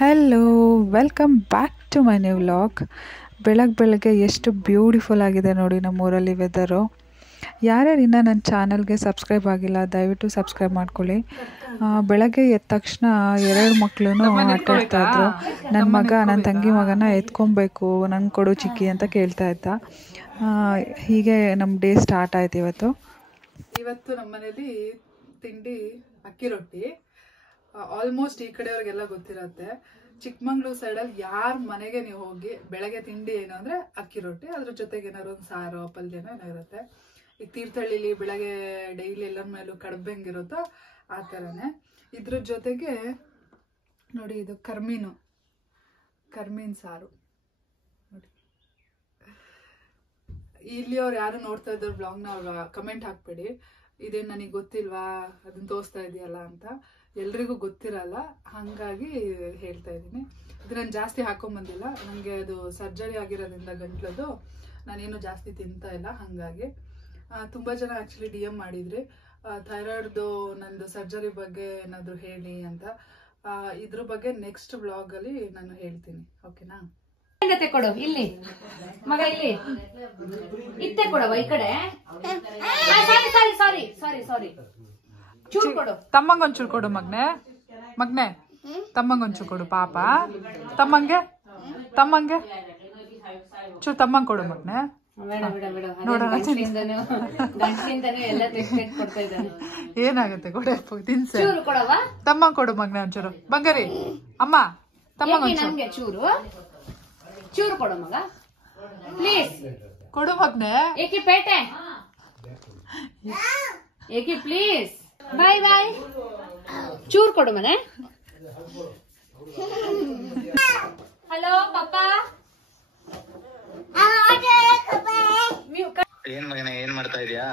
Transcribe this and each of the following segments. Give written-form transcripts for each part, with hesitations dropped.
Hello, welcome back to my new vlog. ಬೆಳಗ್ಗೆ ಎಷ್ಟು beautiful ಆಗಿದೆ ನೋಡಿ ನಮ್ಮೂರಲ್ಲಿ ವೆದರು. ಯಾರ್ಯಾರು ಇನ್ನೂ ನನ್ನ ಚಾನಲ್ಗೆ ಸಬ್ಸ್ಕ್ರೈಬ್ ಆಗಿಲ್ಲ ದಯವಿಟ್ಟು ಸಬ್ಸ್ಕ್ರೈಬ್ ಮಾಡ್ಕೊಳ್ಳಿ. ಬೆಳಗ್ಗೆ ಎದ್ದ ತಕ್ಷಣ 2 ಮಕ್ಕಳು ಆಟಾಡ್ತಾಯಿದ್ರು. ನನ್ನ ತಂಗಿ ಮಗನ ಎತ್ಕೊಬೇಕು, ನಂಗೆ ಕೊಡು ಚಿಕ್ಕಿ ಅಂತ ಕೇಳ್ತಾ ಇದ್ದ. ಹೀಗೆ ನಮ್ಮ ಡೇ ಸ್ಟಾರ್ಟ್ ಆಯ್ತು. ಇವತ್ತು ನಮ್ಮ ಮನೇಲಿ ತಿಂಡಿ ಅಕ್ಕಿ ರೊಟ್ಟಿ. ಆಲ್ಮೋಸ್ಟ್ ಈ ಕಡೆಯವ್ರಿಗೆಲ್ಲ ಗೊತ್ತಿರತ್ತೆ. ಚಿಕ್ಕಮಂಗ್ಳೂರು ಸೈಡಲ್ಲಿ ಯಾರ ಮನೆಗೆ ನೀವು ಹೋಗಿ ಬೆಳಗ್ಗೆ ತಿಂಡಿ ಏನು ಅಂದರೆ ಅಕ್ಕಿ ರೊಟ್ಟಿ, ಅದ್ರ ಜೊತೆಗೆ ಏನಾದ್ರು ಒಂದು ಸಾರು ಪಲ್ಯನೋ ಏನೋ ಇರುತ್ತೆ. ಈಗ ತೀರ್ಥಹಳ್ಳಿಲಿ ಬೆಳಗ್ಗೆ ಡೈಲಿ ಎಲ್ಲರ ಮೇಲೂ ಕಡುಬು ಹೆಂಗಿರುತ್ತೋ ಆ ಥರನೇ. ಇದ್ರ ಜೊತೆಗೆ ನೋಡಿ, ಇದು ಕರ್ಮೀನ್ ಸಾರು ನೋಡಿ. ಇಲ್ಲಿ ಅವ್ರು ಯಾರು ನೋಡ್ತಾ ಇದ್ರು ಬ್ಲಾಗ್ನ ಅವ್ರ ಕಮೆಂಟ್ ಹಾಕ್ಬೇಡಿ, ಇದೇನು ನನಗೆ ಗೊತ್ತಿಲ್ವಾ ಅದನ್ನ ತೋರಿಸ್ತಾ ಇದೆಯಲ್ಲ ಅಂತ. ಎಲ್ರಿಗೂ ಗೊತ್ತಿರಲ್ಲ, ಹಾಗಾಗಿ ಹೇಳ್ತಾ ಇದ್ದೀನಿ. ಇದು ನಾನು ಜಾಸ್ತಿ ಹಾಕೊಂಬಂದಿಲ್ಲ, ನನಗೆ ಅದು ಸರ್ಜರಿ ಆಗಿರೋದ್ರಿಂದ ಗಂಟ್ಲದು ನಾನೇನು ಜಾಸ್ತಿ ತಿಂತಾ ಇಲ್ಲ. ಹಾಗಾಗಿ ತುಂಬ ಜನ ಆ್ಯಕ್ಚುಲಿ DM ಮಾಡಿದ್ರಿ ಥೈರಾಯ್ಡ್ದು ನಂದು ಸರ್ಜರಿ ಬಗ್ಗೆ ಏನಾದರೂ ಹೇಳಿ ಅಂತ. ಇದ್ರ ಬಗ್ಗೆ ನೆಕ್ಸ್ಟ್ ವ್ಲಾಗಲ್ಲಿ ನಾನು ಹೇಳ್ತೀನಿ, ಓಕೆನಾ? ಕೊಡು ಇಲ್ಲಿ ಮಗ, ಇಲ್ಲಿ ಇತ್ತೆ ಕೊಡವ ಈ ಕಡೆ. ಸಾರಿ ಚೂರು ಕೊಡು, ತಮ್ಮಂಗೊಂಚೂರು ಕೊಡು ಮಗ್ನೆ ತಮ್ಮಂಗೊಂಚೂರು ಕೊಡು ಪಾಪ. ತಮ್ಮಂಗೆ ಚೂರು ತಮ್ಮಂಗೆ ಕೊಡು ಮಗ್ನೆ. ಏನಾಗುತ್ತೆ ಕೊಡ ತಿನ್ಸೆ. ತಮ್ಮಂಗೆ ಕೊಡು ಮಗ್ನೆ ಒಂಚೂರು. ಬಂಗಾರಿ ಅಮ್ಮ ತಮ್ಮಂಗೆ ಚೂರು ಕೊಡು ಮಗ, ಪ್ಲೀಸ್ ಕೊಡು ಮಗ್ನೆ. ಏಕೆ ಪೇಟೆ ಏಕೆ ಪ್ಲೀಸ್. ಬಾಯ್ ಚೂರು ಕೊಡು ಮನೆ. ಹಲೋ ಪಾಪಾ. ಏನ್ ಮಗನೇ, ಏನ್ ಮಾಡ್ತಾ ಇದೀಯಾ?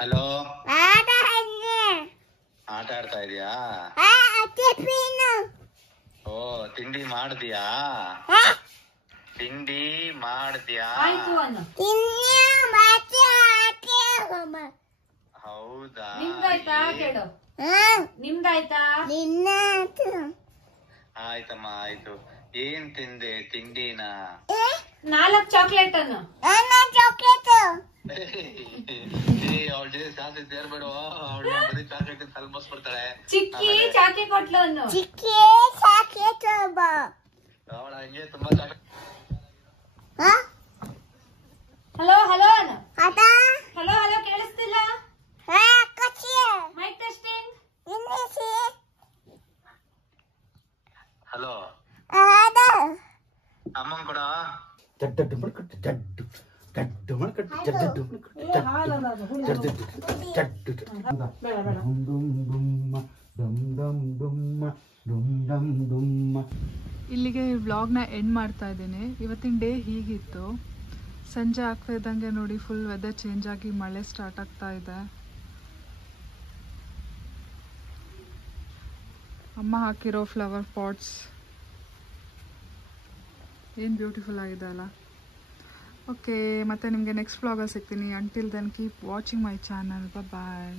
ಹಲೋ, ಆಟ ಆಡ್ತಾ ಇದೀಯಾ? ಓ, ತಿಂಡಿ ಮಾಡ್ದಿಯಾ? ಹೌದಾ? ನಿಮ್ದಾಯ್ತಾ? ಆಯ್ತಮ್ಮ, ಆಯ್ತು. ಏನ್ ತಿಂದೆ ತಿಂಡಿನ? 4 ಚಾಕ್ಲೇಟ್ ಅನ್ನು. ಅವಳ ಜೊತೆ ಜಾಸ್ತಿ ಸೇರ್ಬೇಡ, ಅವಳು ಬರೀ ಚಾಕ್ಲೇಟ್ ಆಲ್ಮೋಸ್ಟ್ ಬರ್ತಾಳೆ. ಚಿಕ್ಕಿ ಚಾಕಿ ಕೊಟ್ಲು ಅನ್ನು. ಅವಳ ಹಂಗೆ ತುಂಬಾ ಚಾಕ್ಲೇಟ್. ಹಲೋ ಕೇಳಿಸ್ತಿಲ್ಲ? Mic testing. ಹಲೋ, ಅಮ್ಮನ್ ಕೂಡ ಇಲ್ಲಿಗೆ ವ್ಲಾಗ್ನ ಎಂಡ್ ಮಾಡ್ತಾ ಇದ್ದೀನಿ. ಇವತ್ತಿನ ಡೇ ಹೀಗಿತ್ತು. ಸಂಜೆ ಆಗ್ತಾ ಇದ್ದಂಗೆ ನೋಡಿ ಫುಲ್ ವೆದರ್ ಚೇಂಜ್ ಆಗಿ ಮಳೆ ಸ್ಟಾರ್ಟ್ ಆಗ್ತಾ ಇದೆ. ಅಮ್ಮ ಹಾಕಿರೋ ಫ್ಲವರ್ ಪಾಟ್ಸ್ ಏನು ಬ್ಯೂಟಿಫುಲ್ ಆಗಿದೆ ಅಲ್ಲ. ಓಕೆ, ಮತ್ತೆ ನಿಮಗೆ ನೆಕ್ಸ್ಟ್ ವ್ಲಾಗಲ್ಲಿ ಸಿಗ್ತೀನಿ. Until then keep watching my channel. Bye.